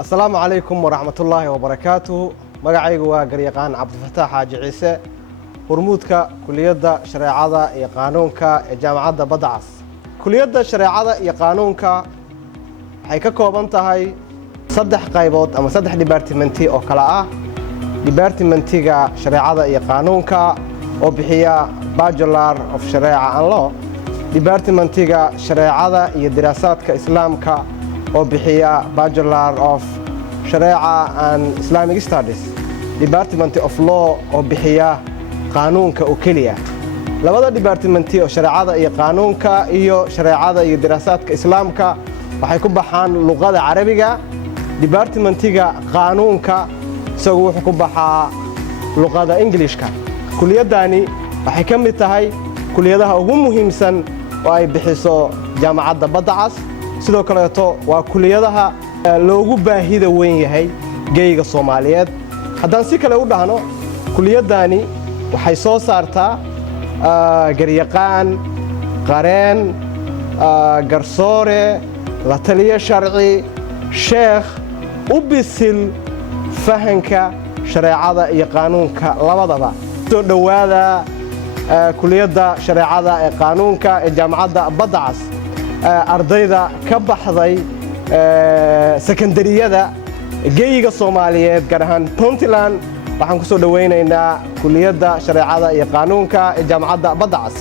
السلام عليكم ورحمة الله وبركاته. مقعيق وقريقان عبد الفتاح حاجي عيسى هرمودك كلية شريعة قانونك جامعة بدعس. كلية شريعة قانونك حيكا كوبانتهاي صدح قايبوت أما صدح ديبارتمنتي أو كلاء ديبارتمنتيغا شريعة قانونك أو بحيا باجلار أوف شريعة أن لو ديبارتمنتيغا شريعة دراسات كإسلامك أو بحيا باجلار أوف شريعة and Islamic Studies Department of Law أو بحيا قانونك وكلية لبدا ديبارتمنتي أو شريعة إيه قانونك إيو شريعة إيه دراسات كإسلامك وحيكون بحان اللغة العربية ديبارتمنتي قانونك سووا حكون بحا لغة إنجليشك كلية داني وحيكمل تهي كلية ده أقوم مهمسا وأي بحسو جامعة بدعس sidoo kaleeto waa kuliyadaha loogu baahida weyn yahay geeyga Soomaaliyeed haddaan si kale u dhahno kuliyadani waxay soo saartaa garyaqaan qareen garsoore la taliye sharci sheekh u bisil fahanka shareecada iyo qaanuunka labadaba soo dhawaada kuliyada shareecada ee qaanuunka ee jaamacadda Badcas ardayda ka baxday sekondariyada geeyiga Soomaaliyeed gaar ahaan Puntland waxaan ku soo dhaweynaynaa kuliyada shareecada iyo qaanuunka ee jaamacadda Badcas.